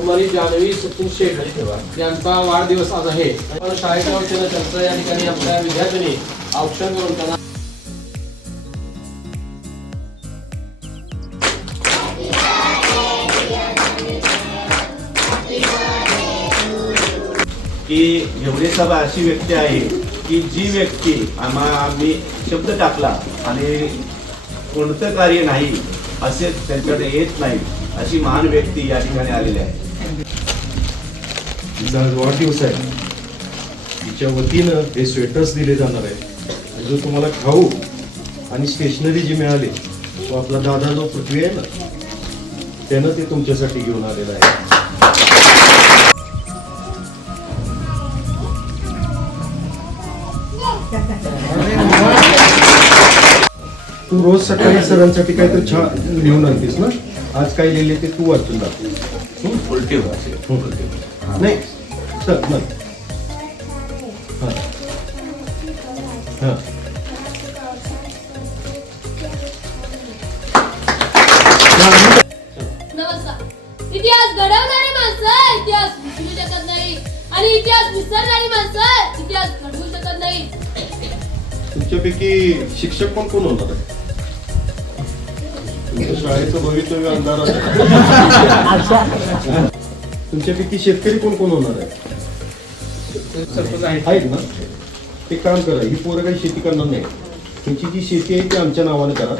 कुमारी जानवी सचिन शेठ यांचा वाढदिवस आज आहे. शाळेच्या वतीनं त्यांचं या ठिकाणी आपल्या विद्यार्थ्यांनी औक्षण करून त्यांना की एवढे सभा अशी व्यक्ती आहे की जी व्यक्ती आम्ही शब्द टाकला आणि कोणतं कार्य नाही असे त्यांच्याकडे येत नाही अशी महान व्यक्ती या ठिकाणी आलेली आहे. वाढदिवस आहे, तिच्या वतीनं हे स्वेटर्स दिले जाणार आहे. जो तुम्हाला खाऊ आणि स्टेशनरी जी मिळाली तो आपला दादा जो पृथ्वी आहे ना त्यानं ते तुमच्यासाठी घेऊन आलेलं आहे. तू रोज सकाळी सरांसाठी काहीतरी छान लिहून आणतेस ना, आज काय लिहिले ते तू वाचून दाखव. नाही सर नाही. हां नमस्कार. इतिहास घडवणारी माणसं इतिहास विसरू शकत नाही आणि इतिहास विसरणारी माणसं इतिहास घडवू शकत नाही. तुमच्यापैकी शिक्षक कोण कोण होणार आहे? तुमच्या शाळेचं भवितव्य अंधारात आहे. तुमच्यापैकी शेतकरी कोण कोण होणार आहे? आहेत ना? ते काम करा, ही पोरं काही शेती करणार नाही. तुमची जी शेती आहे ती आमच्या नावाने करा.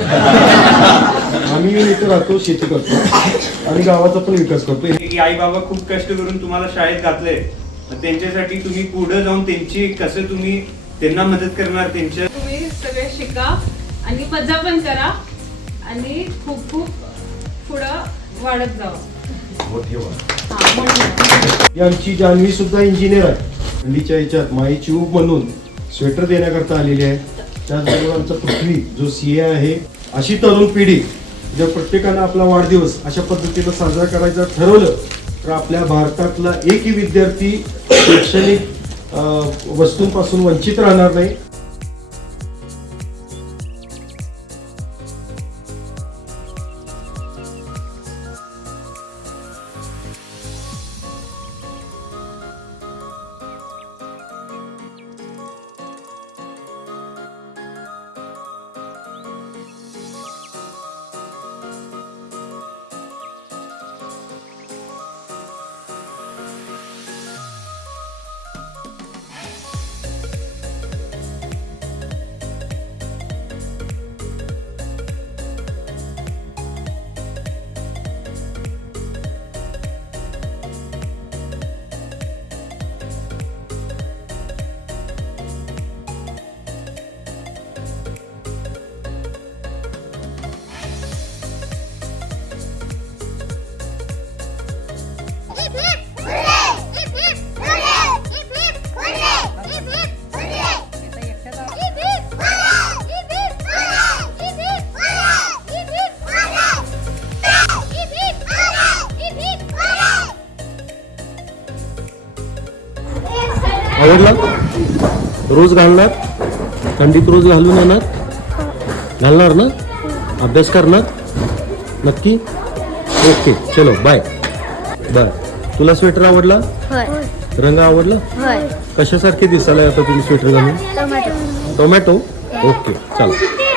आम्ही इथे राहतो, शेती करतो आणि गावाचा पण विकास करतो. की आई बाबा खूप कष्ट करून तुम्हाला शाळेत घातले, त्यांच्यासाठी तुम्ही पुढे जाऊन त्यांची कसं तुम्ही त्यांना मदत करणार, त्यांच्या तुम्ही सगळे शिका आणि मजा पण करा आणि खूप खूप पुढं वाढत जावं. ही आमची जान्हवी सुद्धा इंजिनियर आहे. थंडीच्या ह्याच्यात माईची ऊब म्हणून स्वेटर देण्याकरता आलेली आहे. त्याचबरोबर आमचा पृथ्वी जो सीए आहे. अशी तरुण पिढी जर प्रत्येकानं आपला वाढदिवस अशा पद्धतीनं साजरा करायचा ठरवलं तर आपल्या भारतातला एकही विद्यार्थी शैक्षणिक वस्तूंपासून वंचित राहणार नाही. आवडला? रोज घालणार? थंडीत रोज घालून येणार? घालणार ना? अभ्यास करणार नक्की? ओके, चलो बाय बाय. तुला स्वेटर आवडला? रंग आवडला? कशासारखे दिसायला आता तुम्ही स्वेटर घालून? टोमॅटो. ओके चला.